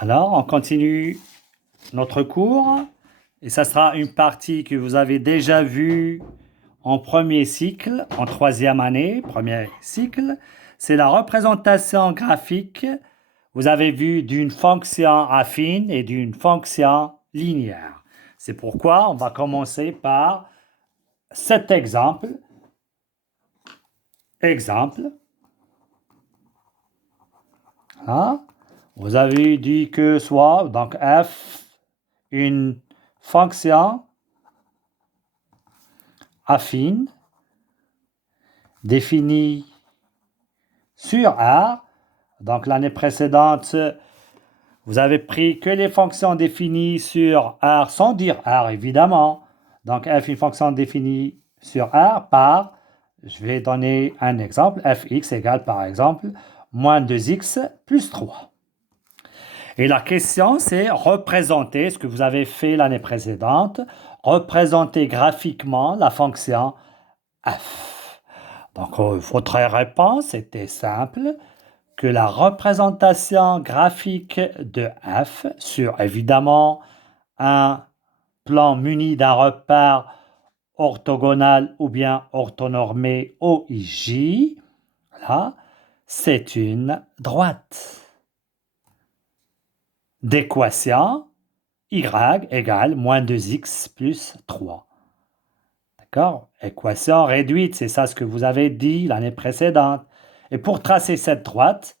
Alors, on continue notre cours et ça sera une partie que vous avez déjà vue en premier cycle, en troisième année, premier cycle. C'est la représentation graphique, vous avez vu, d'une fonction affine et d'une fonction linéaire. C'est pourquoi on va commencer par cet exemple. Hein? Vous avez dit que soit, donc f, une fonction affine définie sur R. Donc l'année précédente, vous avez pris que les fonctions définies sur R sans dire R évidemment. Donc f, une fonction définie sur R par, je vais donner un exemple, fx égale par exemple moins 2x plus 3. Et la question, c'est représenter ce que vous avez fait l'année précédente, représenter graphiquement la fonction f. Donc, votre réponse était simple, que la représentation graphique de f sur, évidemment, un plan muni d'un repère orthogonal ou bien orthonormé OIJ, là, c'est une droite d'équation y égale moins 2x plus 3. D'accord? Équation réduite, c'est ça ce que vous avez dit l'année précédente. Et pour tracer cette droite,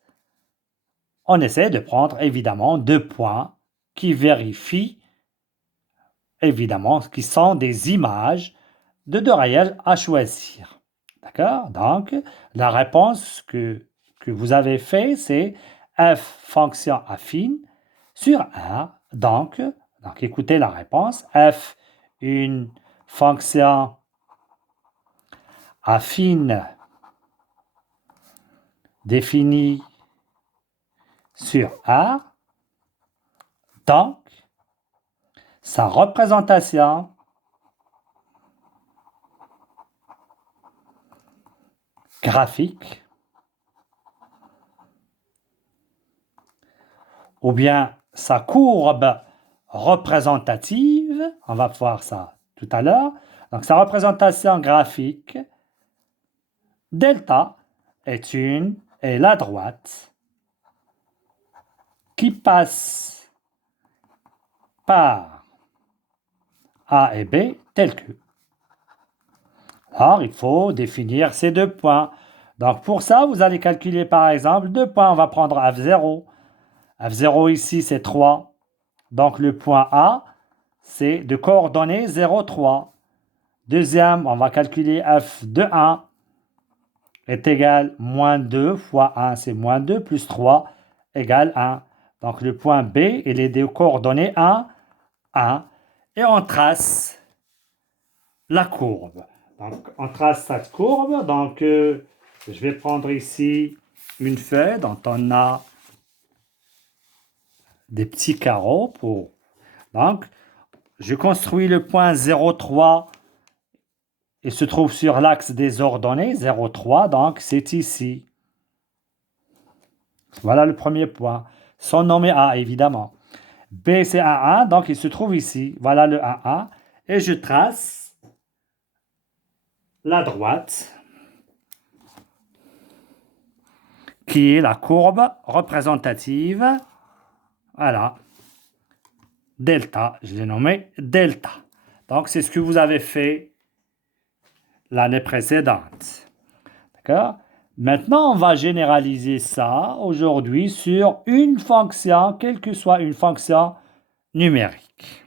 on essaie de prendre évidemment deux points qui vérifient, évidemment, qui sont des images de deux réels à choisir. D'accord? Donc, la réponse que vous avez fait, c'est f fonction affine sur R. Donc, écoutez la réponse. F, une fonction affine définie sur R. Donc, sa représentation graphique ou bien sa courbe représentative, on va voir ça tout à l'heure, donc sa représentation graphique, delta, est la droite qui passe par A et B tel que. Alors, il faut définir ces deux points. Donc, pour ça, vous allez calculer par exemple deux points. On va prendre F0. F0 ici, c'est 3. Donc, le point A, c'est de coordonnées 0, 3. Deuxième, on va calculer f de 1 est égal à moins 2 fois 1, c'est moins 2 plus 3 égale 1. Donc, le point B, il est de coordonnées 1, 1. Et on trace la courbe. Donc, on trace cette courbe. Donc, je vais prendre ici une feuille dont on a des petits carreaux pour. Donc, je construis le point 0,3. Il se trouve sur l'axe des ordonnées 0,3. Donc, c'est ici. Voilà le premier point. Son nom est A, évidemment. B, c'est 1, 1. Donc, il se trouve ici. Voilà le 1, 1. Et je trace la droite qui est la courbe représentative. Voilà. Delta, je l'ai nommé delta. Donc, c'est ce que vous avez fait l'année précédente. D'accord? Maintenant, on va généraliser ça aujourd'hui sur une fonction, quelle que soit une fonction numérique.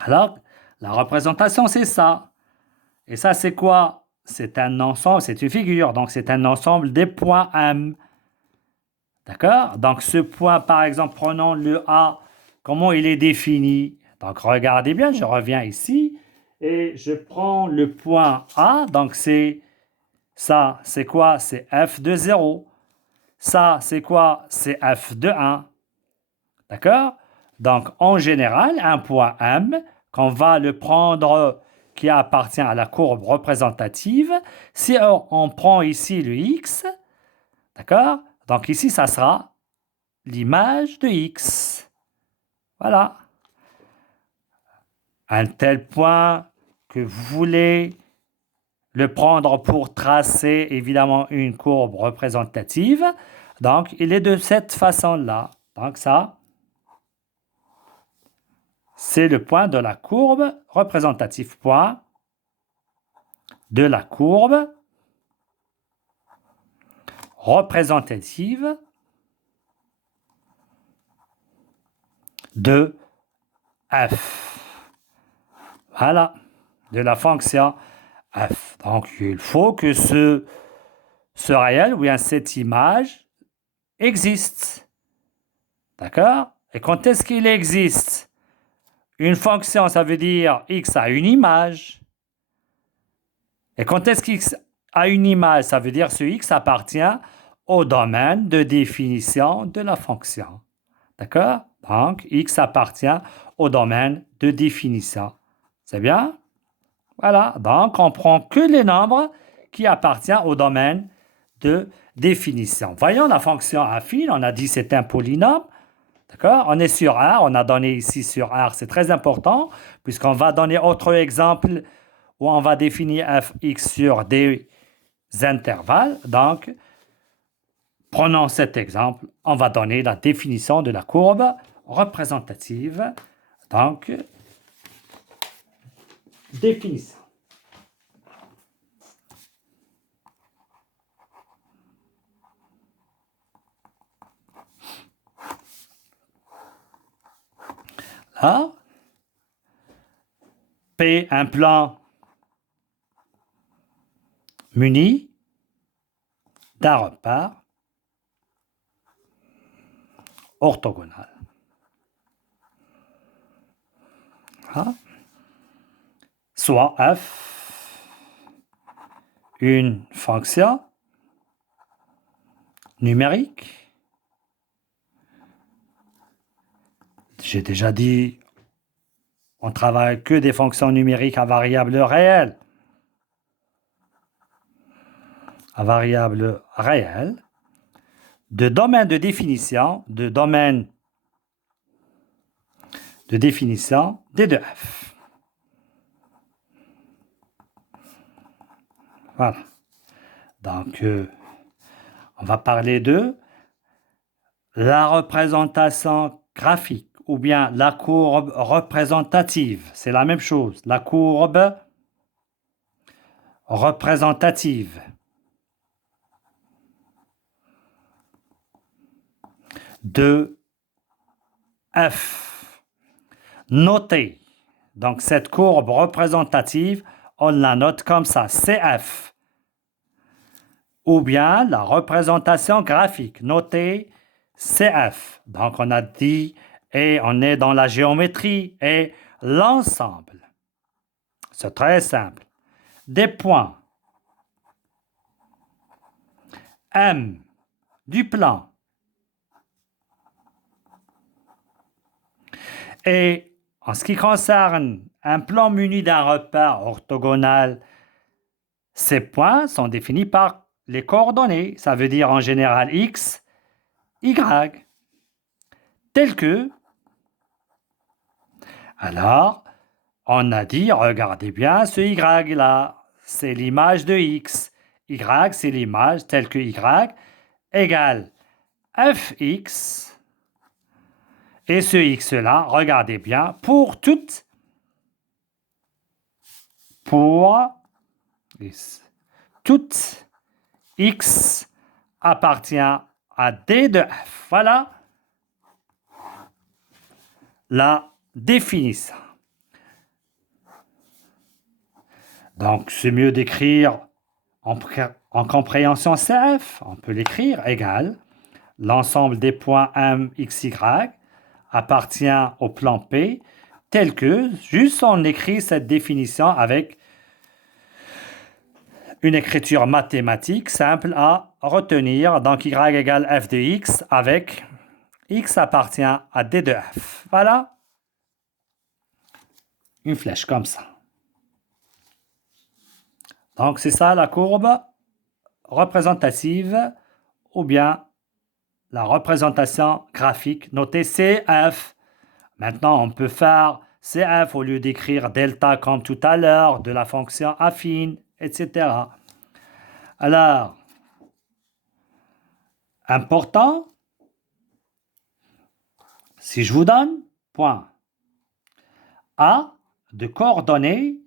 Alors, la représentation, c'est ça. Et ça, c'est quoi? C'est un ensemble, c'est une figure. Donc, c'est un ensemble des points M. D'accord? Donc, ce point, par exemple, prenons le A, comment il est défini? Donc, regardez bien, je reviens ici et je prends le point A. Donc, c'est ça, c'est quoi? C'est f de 0. Ça, c'est quoi? C'est f de 1. D'accord? Donc, en général, un point M, qu'on va le prendre qui appartient à la courbe représentative, si on prend ici le x, d'accord? Donc ici, ça sera l'image de x. Voilà. Un tel point que vous voulez le prendre pour tracer évidemment une courbe représentative. Donc, il est de cette façon-là. Donc, ça, c'est le point de la courbe représentative. Point de la courbe représentative de f. Voilà, de la fonction f. Donc, il faut que ce réel, ou bien cette image, existe. D'accord? Et quand est-ce qu'il existe? Une fonction, ça veut dire x a une image. Et quand est-ce qu'x a une image? Ça veut dire ce x appartient au domaine de définition de la fonction. D'accord? Donc, x appartient au domaine de définition. C'est bien? Voilà. Donc, on prend que les nombres qui appartiennent au domaine de définition. Voyons la fonction affine. On a dit c'est un polynôme. D'accord? On est sur R. On a donné ici sur R. C'est très important puisqu'on va donner autre exemple où on va définir fx sur des intervalles. Donc, prenons cet exemple. On va donner la définition de la courbe représentative. Donc, définition. Là, P, un plan muni d'un repère orthogonal. Hein? Soit f, une fonction numérique. J'ai déjà dit, on travaille que des fonctions numériques à variable réelle. À variable réelle, de domaine de définition, d de f. Voilà. Donc, on va parler de la représentation graphique ou bien la courbe représentative. C'est la même chose. La courbe représentative de f. Notez. Donc, cette courbe représentative, on la note comme ça, CF. Ou bien la représentation graphique, notez CF. Donc, on a dit, et on est dans la géométrie, et l'ensemble. C'est très simple. Des points M du plan et en ce qui concerne un plan muni d'un repère orthogonal, ces points sont définis par les coordonnées. Ça veut dire en général x, y, tel que. Alors, on a dit, regardez bien ce y là, c'est l'image de x. Y, c'est l'image telle que y égale fx. Et ce x-là, regardez bien, pour toute x appartient à d de f. Voilà la définition. Donc, c'est mieux d'écrire en compréhension CF. On peut l'écrire égal l'ensemble des points M, X, Y appartient au plan P, tel que, juste on écrit cette définition avec une écriture mathématique simple à retenir. Donc, Y égale f de x avec x appartient à d de f. Voilà. Une flèche comme ça. Donc, c'est ça la courbe représentative ou bien la représentation graphique notée CF. Maintenant, on peut faire CF au lieu d'écrire delta comme tout à l'heure, de la fonction affine, etc. Alors, important, si je vous donne point A de coordonnées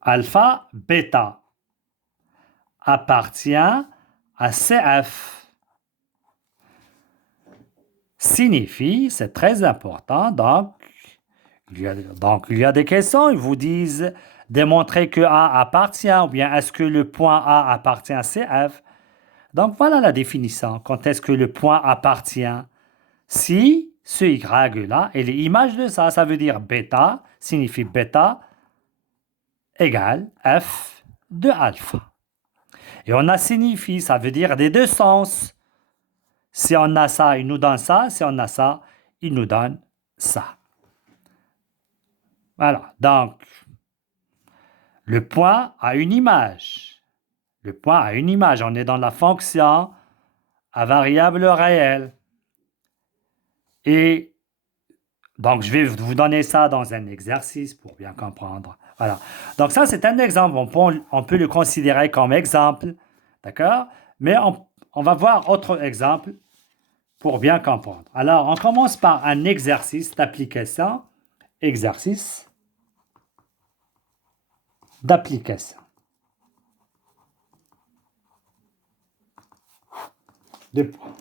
alpha, bêta appartient à CF, signifie, c'est très important, donc il y a des questions, ils vous disent démontrer que A appartient, ou bien est-ce que le point A appartient à CF. Donc voilà la définition. Quand est-ce que le point appartient? Si ce Y-là est l'image de ça, ça veut dire bêta, signifie bêta égale F de alpha. Et on a signifie, ça veut dire des deux sens. Si on a ça, il nous donne ça. Si on a ça, il nous donne ça. Voilà, donc, le point a une image. Le point a une image. On est dans la fonction à variable réelle. Et donc, je vais vous donner ça dans un exercice pour bien comprendre. Voilà. Donc, ça, c'est un exemple. On peut le considérer comme exemple. D'accord? Mais on va voir autre exemple pour bien comprendre. Alors, on commence par un exercice d'application. Exercice d'application. Deux points.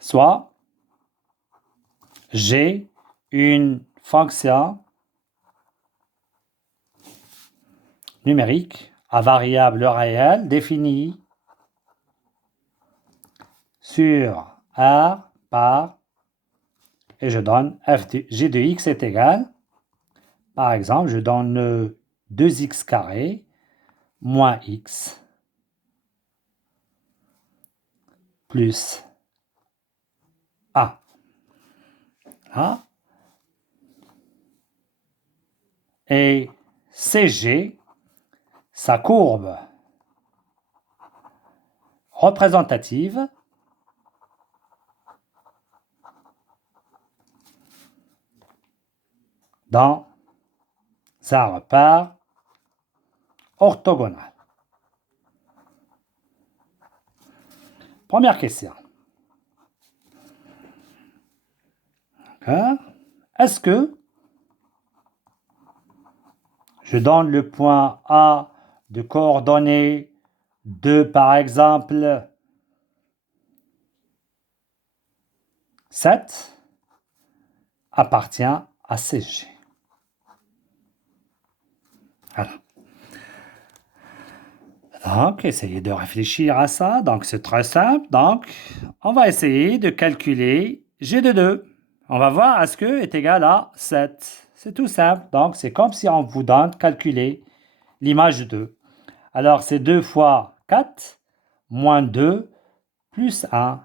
Soit j'ai une fonction numérique à variable réelle définie sur R par, et je donne g de x est égal, par exemple, je donne 2x carré moins x plus a. Là. Et CG, sa courbe représentative dans un repère orthogonal. Première question. Est-ce que je donne le point A de coordonnées 2, par exemple, 7, appartient à CG. Voilà. Donc, essayez de réfléchir à ça. Donc, c'est très simple. Donc, on va essayer de calculer G de 2. On va voir est-ce que est égal à 7. C'est tout simple. Donc, c'est comme si on vous donne calculer l'image de 2. Alors, c'est 2 fois 4 moins 2 plus 1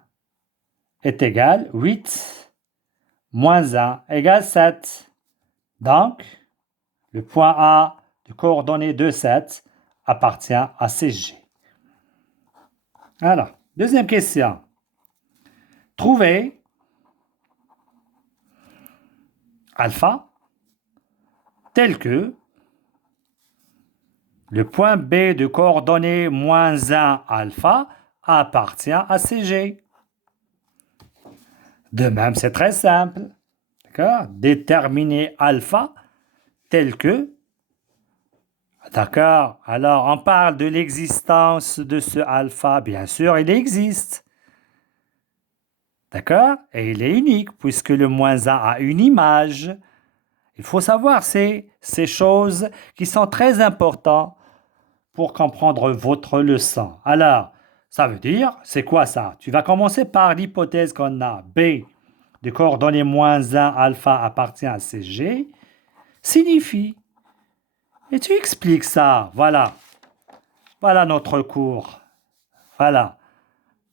est égal 8 moins 1 égale 7. Donc, le point A de coordonnées de 7 appartient à CG. Alors, deuxième question. Trouvez alpha tel que le point B de coordonnées moins 1 alpha appartient à CG. De même, c'est très simple. D'accord? Déterminer alpha tel que. D'accord? Alors, on parle de l'existence de ce alpha. Bien sûr, il existe. D'accord? Et il est unique puisque le moins 1 a une image. Il faut savoir ces choses qui sont très importantes pour comprendre votre leçon. Alors, ça veut dire, c'est quoi ça? Tu vas commencer par l'hypothèse qu'on a B de coordonnées moins 1 alpha appartient à CG, signifie. Et tu expliques ça. Voilà. Voilà notre cours. Voilà.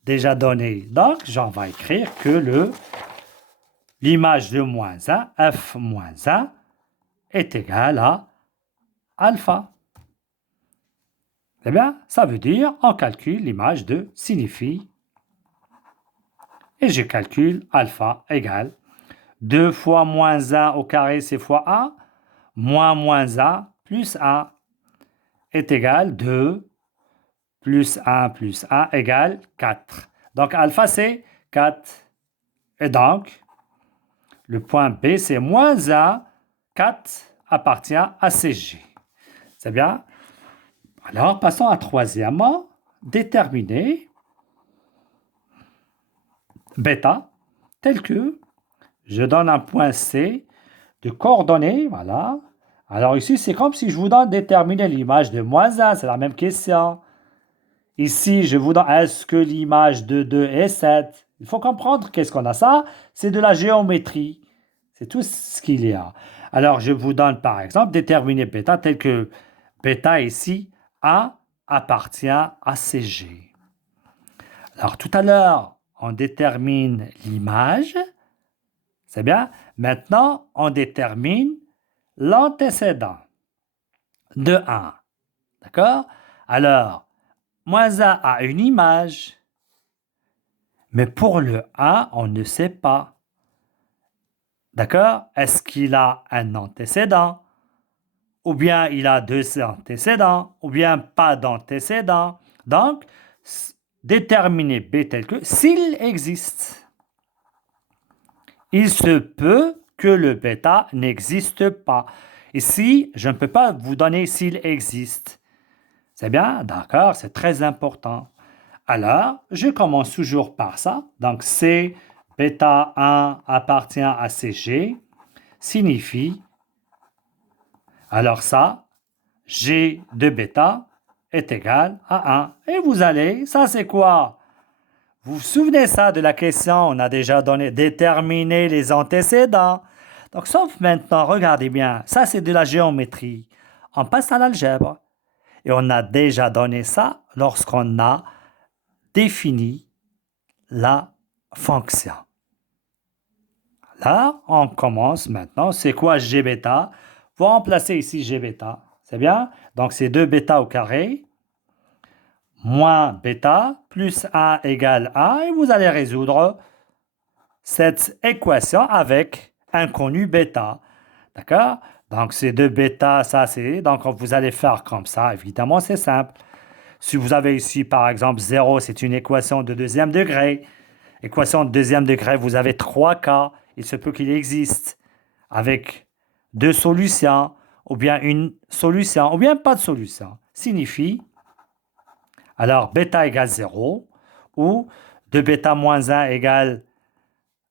Déjà donné. Donc, j'en vais écrire que l'image de moins 1, F moins 1, est égal à alpha. Eh bien, ça veut dire, on calcule l'image de signifie. Et je calcule alpha égale 2 fois moins 1 au carré, c'est fois a, moins a plus a est égal 2 plus 1 égale 4. Donc, alpha, c'est 4. Et donc, le point B, c'est moins 1, 4 appartient à CG. C'est bien? Alors, passons à troisièmement, déterminer bêta tel que je donne un point C de coordonnées, voilà. Alors ici, c'est comme si je vous donne déterminer l'image de moins 1, c'est la même question. Ici, je vous donne, est-ce que l'image de 2 est 7? Il faut comprendre qu'est-ce qu'on a ça, c'est de la géométrie. C'est tout ce qu'il y a. Alors, je vous donne par exemple déterminer bêta tel que bêta ici, A appartient à CG. Alors, tout à l'heure, on détermine l'image, c'est bien. Maintenant, on détermine l'antécédent de 1. D'accord? Alors, moins 1 a une image, mais pour le 1, on ne sait pas. D'accord? Est-ce qu'il a un antécédent? Ou bien il a deux antécédents? Ou bien pas d'antécédent? Donc, déterminer B tel que s'il existe. Il se peut que le bêta n'existe pas. Ici, je ne peux pas vous donner s'il existe. C'est bien? D'accord, c'est très important. Alors, je commence toujours par ça. Donc, C, bêta 1 appartient à CG, signifie, alors ça, G de bêta est égal à 1. Et vous allez, ça c'est quoi? Vous vous souvenez ça de la question, on a déjà donné déterminer les antécédents. Donc, sauf maintenant, regardez bien, ça c'est de la géométrie. On passe à l'algèbre. Et on a déjà donné ça lorsqu'on a défini la fonction. Là, on commence maintenant. C'est quoi G bêta? Vous remplacez ici G bêta. C'est bien? Donc, c'est 2 bêta au carré moins bêta plus 1 égale 1. Et vous allez résoudre cette équation avec inconnu bêta. D'accord? Donc, c'est 2 bêta, ça c'est... Donc, vous allez faire comme ça. Évidemment, c'est simple. Si vous avez ici, par exemple, 0, c'est une équation de deuxième degré. Équation de deuxième degré, vous avez 3 cas. Il se peut qu'il existe avec 2 solutions, ou bien une solution, ou bien pas de solution. Signifie, alors, bêta égale 0, ou 2 bêta moins 1 égale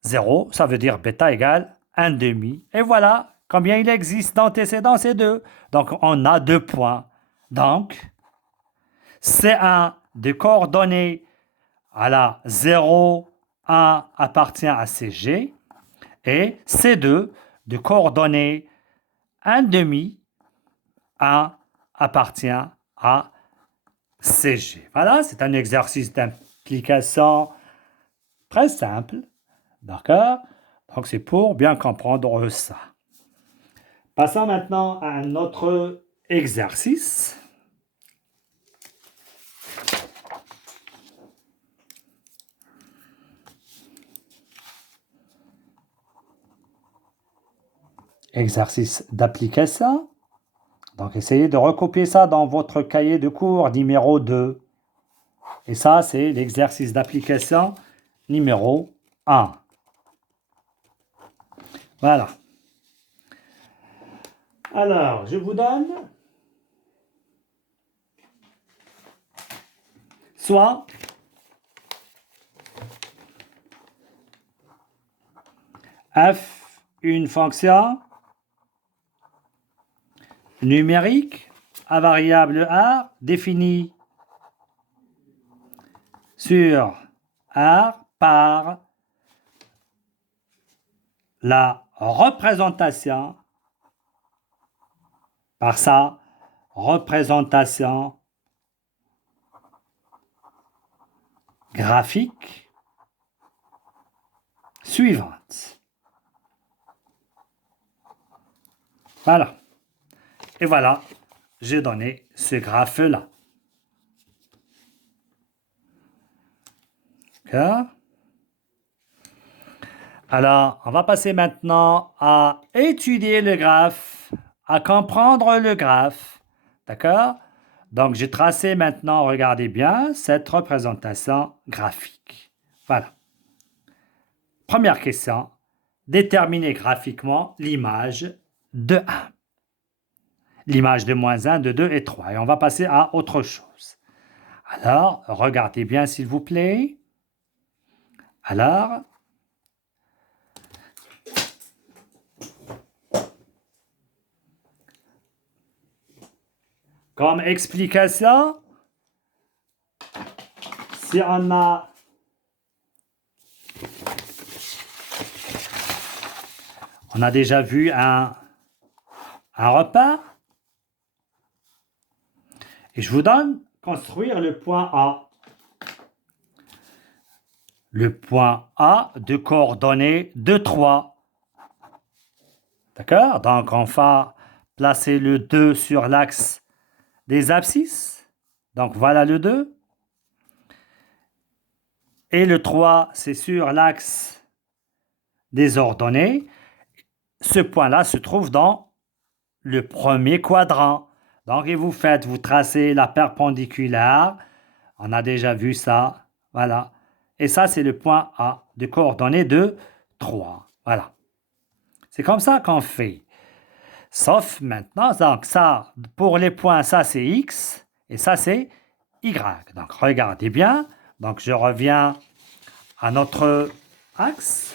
0, ça veut dire bêta égale 1 demi. Et voilà, combien il existe d'antécédents, c'est 2. Donc, on a 2 points. Donc, C1 de coordonnées à la 0, 1 appartient à CG et C2 de coordonnées 1 demi, 1 appartient à CG. Voilà, c'est un exercice d'implication très simple. D'accord? Donc, c'est pour bien comprendre ça. Passons maintenant à un autre exercice. Exercice d'application. Donc, essayez de recopier ça dans votre cahier de cours numéro 2. Et ça, c'est l'exercice d'application numéro 1. Voilà. Alors, je vous donne soit f, une fonction numérique à variable a définie sur R par la représentation, par sa représentation graphique suivante. Voilà. Et voilà, j'ai donné ce graphe-là. D'accord? Alors, on va passer maintenant à étudier le graphe, à comprendre le graphe. D'accord? Donc, j'ai tracé maintenant, regardez bien, cette représentation graphique. Voilà. Première question. Déterminer graphiquement l'image de 1. L'image de moins 1, de 2 et 3. Et on va passer à autre chose. Alors, regardez bien s'il vous plaît. Alors, comme explication, si on a déjà vu un repas, et je vous donne construire le point A. Le point A de coordonnées 2, 3. D'accord? Donc, on va placer le 2 sur l'axe des abscisses. Donc, voilà le 2. Et le 3, c'est sur l'axe des ordonnées. Ce point-là se trouve dans le premier quadrant. Donc, et vous tracez la perpendiculaire. On a déjà vu ça. Voilà. Et ça, c'est le point A de coordonnées de 3. Voilà. C'est comme ça qu'on fait. Sauf maintenant, donc ça, pour les points, ça c'est X et ça c'est Y. Donc regardez bien. Donc je reviens à notre axe.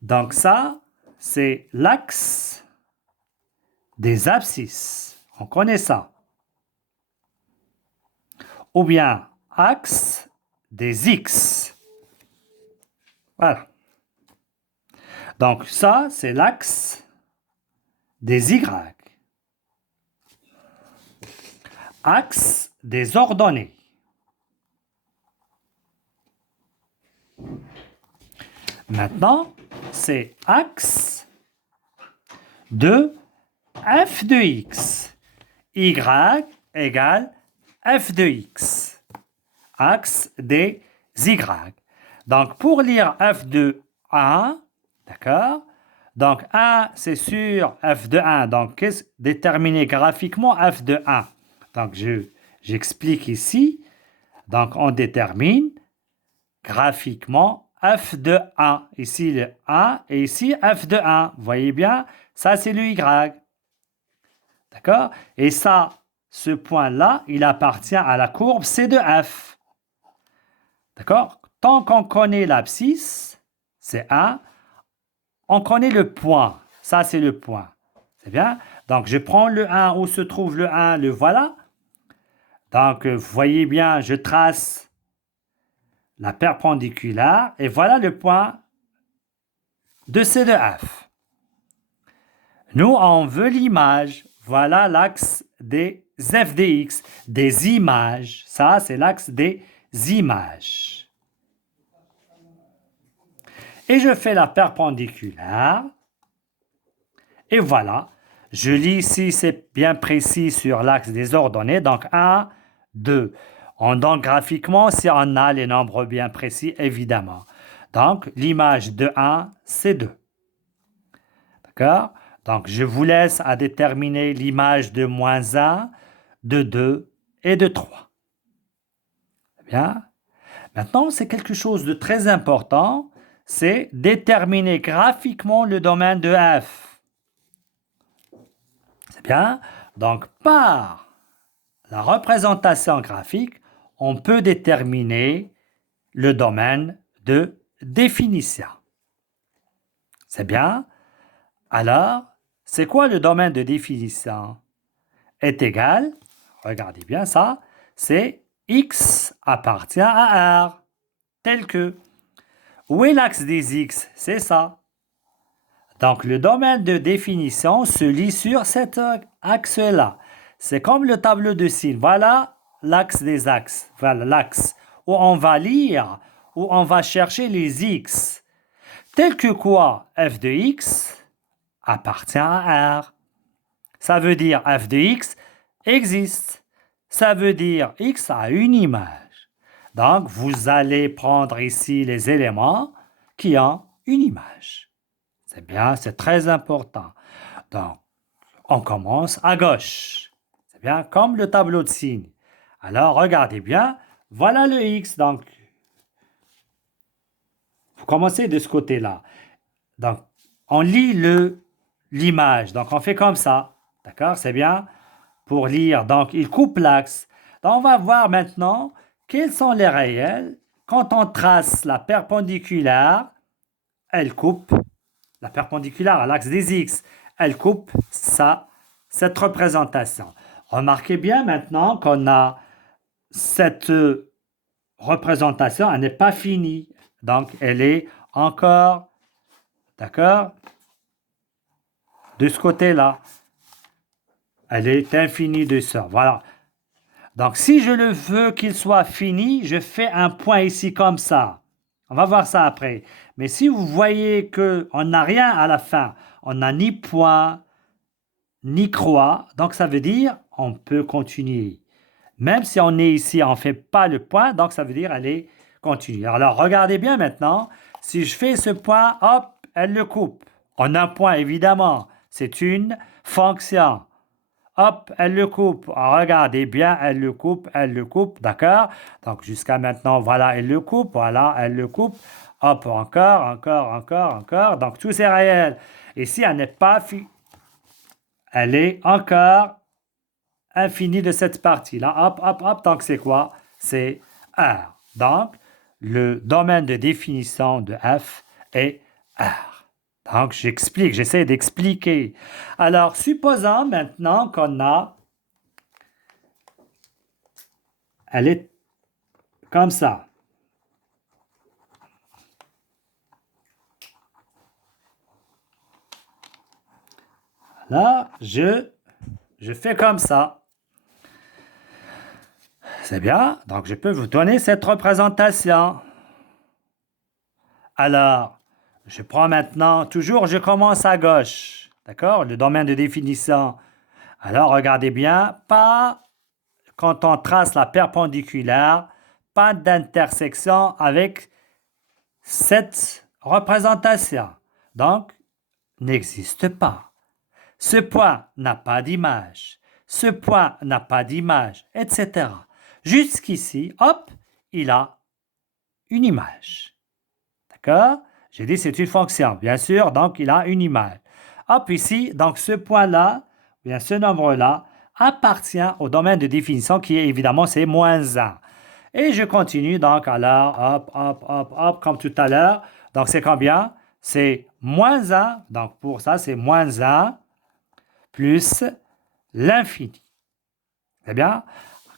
Donc ça, c'est l'axe des abscisses. On connaît ça. Ou bien axe des X. Voilà. Donc ça, c'est l'axe des Y. Axe des ordonnées. Maintenant, c'est axe de f de x. Y égale f de x. Axe des y. Donc, pour lire f de 1, d'accord? Donc, 1, c'est sur f de 1. Donc, déterminer graphiquement f de 1. Donc, j'explique ici. Donc, on détermine graphiquement f de 1. Ici, le 1 et ici, f de 1. Vous voyez bien? Ça, c'est le y. D'accord? Et ça, ce point-là, il appartient à la courbe C de f. D'accord? Tant qu'on connaît l'abscisse, c'est 1, on connaît le point. Ça, c'est le point. C'est bien? Donc, je prends le 1. Où se trouve le 1? Le voilà. Donc, vous voyez bien, je trace la perpendiculaire. Et voilà le point de C de f. Nous, on veut l'image. Voilà l'axe des f de x, des images. Ça, c'est l'axe des images. Et je fais la perpendiculaire. Et voilà. Je lis ici, c'est bien précis sur l'axe des ordonnées. Donc, 1, 2. Donc, graphiquement, si on a les nombres bien précis, évidemment. Donc, l'image de 1, c'est 2. D'accord? Donc, je vous laisse à déterminer l'image de moins 1, de 2 et de 3. Bien. Maintenant, c'est quelque chose de très important. C'est déterminer graphiquement le domaine de f. C'est bien. Donc, par la représentation graphique, on peut déterminer le domaine de définition. C'est bien. Alors, c'est quoi le domaine de définition? Est égal, regardez bien ça, c'est x appartient à R, tel que. Où est l'axe des x? C'est ça. Donc, le domaine de définition se lit sur cet axe-là. C'est comme le tableau de signes. Voilà l'axe des axes. Voilà l'axe où on va lire, où on va chercher les x. Tel que quoi? F de x appartient à R. Ça veut dire f de x existe. Ça veut dire x a une image. Donc, vous allez prendre ici les éléments qui ont une image. C'est bien, c'est très important. Donc, on commence à gauche. C'est bien, comme le tableau de signes. Alors, regardez bien, voilà le x. Donc, vous commencez de ce côté-là. Donc, on lit l'image. Donc, on fait comme ça. D'accord? C'est bien? Pour lire. Donc, il coupe l'axe. Donc, on va voir maintenant quels sont les réels. Quand on trace la perpendiculaire, elle coupe la perpendiculaire à l'axe des x. Elle coupe cette représentation. Remarquez bien maintenant qu'on a cette représentation, elle n'est pas finie. Donc, elle est encore, d'accord, de ce côté-là. Elle est infinie de ça. Voilà. Donc, si je le veux qu'il soit fini, je fais un point ici comme ça. On va voir ça après. Mais si vous voyez qu'on n'a rien à la fin, on n'a ni point, ni croix, donc ça veut dire on peut continuer. Même si on est ici, on ne fait pas le point, donc ça veut dire aller continuer. Alors, regardez bien maintenant. Si je fais ce point, hop, elle le coupe. On a un point, évidemment. C'est une fonction. Hop, elle le coupe. Regardez bien, elle le coupe, d'accord? Donc, jusqu'à maintenant, voilà, elle le coupe, voilà, elle le coupe. Hop, encore. Donc, tout c'est réel. Ici, elle n'est pas finie. Elle est encore infinie de cette partie-là. Hop. Donc, c'est quoi? C'est R. Donc, le domaine de définition de F est R. Donc, j'essaie d'expliquer. Alors, supposons maintenant qu'on a, elle est comme ça. Là, je fais comme ça. C'est bien. Donc, je peux vous donner cette représentation. Alors, je prends maintenant, toujours, je commence à gauche. D'accord? Le domaine de définition. Alors, regardez bien, pas quand on trace la perpendiculaire, pas d'intersection avec cette représentation. Donc, n'existe pas. Ce point n'a pas d'image. Ce point n'a pas d'image, etc. Jusqu'ici, hop, il a une image. D'accord? J'ai dit c'est une fonction, bien sûr, donc il a une image. Hop, ici, donc ce point-là, bien ce nombre-là, appartient au domaine de définition qui est évidemment, c'est moins 1. Et je continue, donc alors, hop, comme tout à l'heure. Donc c'est combien? C'est moins 1, donc pour ça, c'est moins 1 plus l'infini. Eh bien,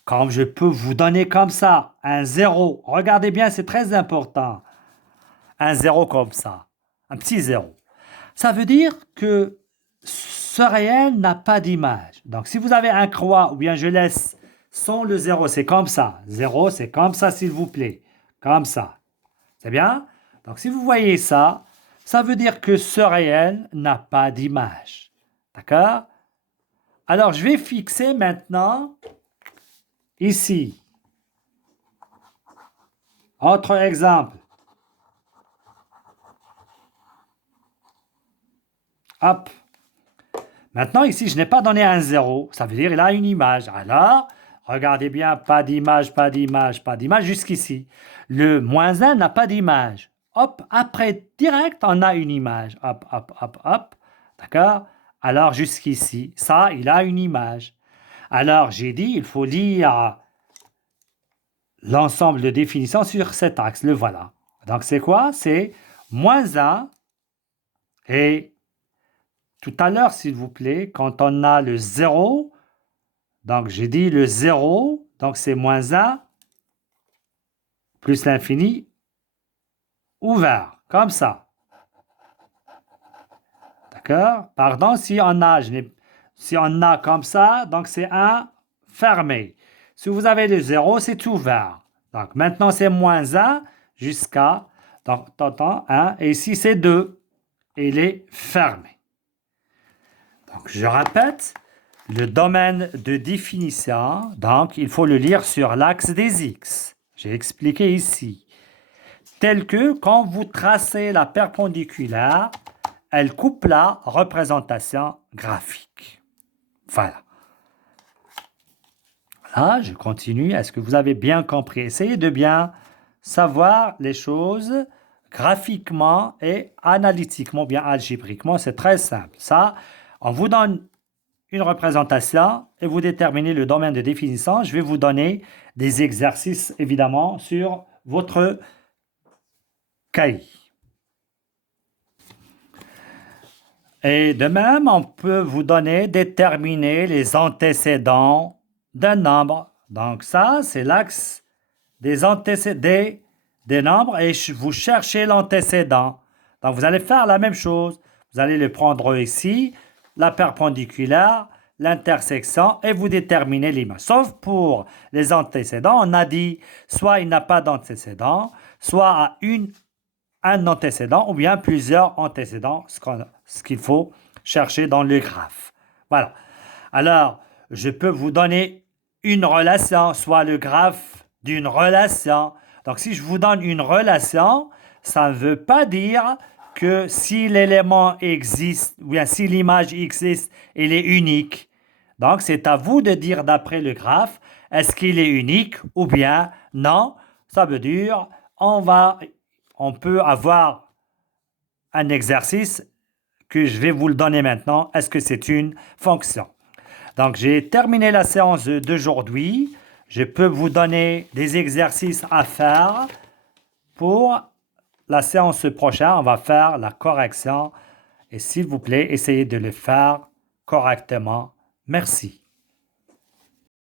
comme je peux vous donner comme ça un 0, regardez bien, c'est très important. Un 0 comme ça, un petit 0. Ça veut dire que ce réel n'a pas d'image. Donc, si vous avez un croix ou bien je laisse sans le 0, c'est comme ça. 0, c'est comme ça, s'il vous plaît. Comme ça. C'est bien? Donc, si vous voyez ça, ça veut dire que ce réel n'a pas d'image. D'accord? Alors, je vais fixer maintenant ici. Autre exemple. Hop. Maintenant, ici, je n'ai pas donné un 0. Ça veut dire qu'il a une image. Alors, regardez bien, pas d'image, jusqu'ici. Le moins 1 n'a pas d'image. Hop, après, direct, on a une image. Hop. D'accord? Alors, jusqu'ici, ça, il a une image. Alors, j'ai dit, il faut lire l'ensemble de définitions sur cet axe. Le voilà. Donc, c'est quoi? C'est moins 1 et tout à l'heure, s'il vous plaît, quand on a le 0, donc j'ai dit le 0, donc c'est moins 1 plus l'infini ouvert, comme ça. D'accord? Pardon, si on a comme ça, donc c'est 1 fermé. Si vous avez le 0, c'est ouvert. Donc maintenant c'est moins 1 jusqu'à, donc 1, et ici c'est 2, et il est fermé. je répète, le domaine de définition, donc il faut le lire sur l'axe des X. J'ai expliqué ici. Tel que quand vous tracez la perpendiculaire, elle coupe la représentation graphique. Voilà. Là, je continue. Est-ce que vous avez bien compris? Essayez de bien savoir les choses graphiquement et analytiquement, bien algébriquement. C'est très simple. Ça, on vous donne une représentation et vous déterminez le domaine de définition. Je vais vous donner des exercices, évidemment, sur votre cahier. Et de même, on peut vous donner, déterminer les antécédents d'un nombre. Donc ça, c'est l'axe des antécédents des nombres et vous cherchez l'antécédent. Donc vous allez faire la même chose. Vous allez le prendre ici, la perpendiculaire, l'intersection et vous déterminez l'image. Sauf pour les antécédents, on a dit soit il n'a pas d'antécédent, soit un antécédent ou bien plusieurs antécédents, ce qu'il faut chercher dans le graphe. Voilà. Alors, je peux vous donner une relation, soit le graphe d'une relation. Donc, si je vous donne une relation, ça ne veut pas dire que si l'élément existe, ou bien si l'image existe, elle est unique. Donc, c'est à vous de dire d'après le graphe, est-ce qu'il est unique ou bien non. Ça veut dire, on peut avoir un exercice que je vais vous le donner maintenant. Est-ce que c'est une fonction? Donc, j'ai terminé la séance d'aujourd'hui. Je peux vous donner des exercices à faire. Pour la séance prochaine, on va faire la correction. Et s'il vous plaît, essayez de le faire correctement. Merci.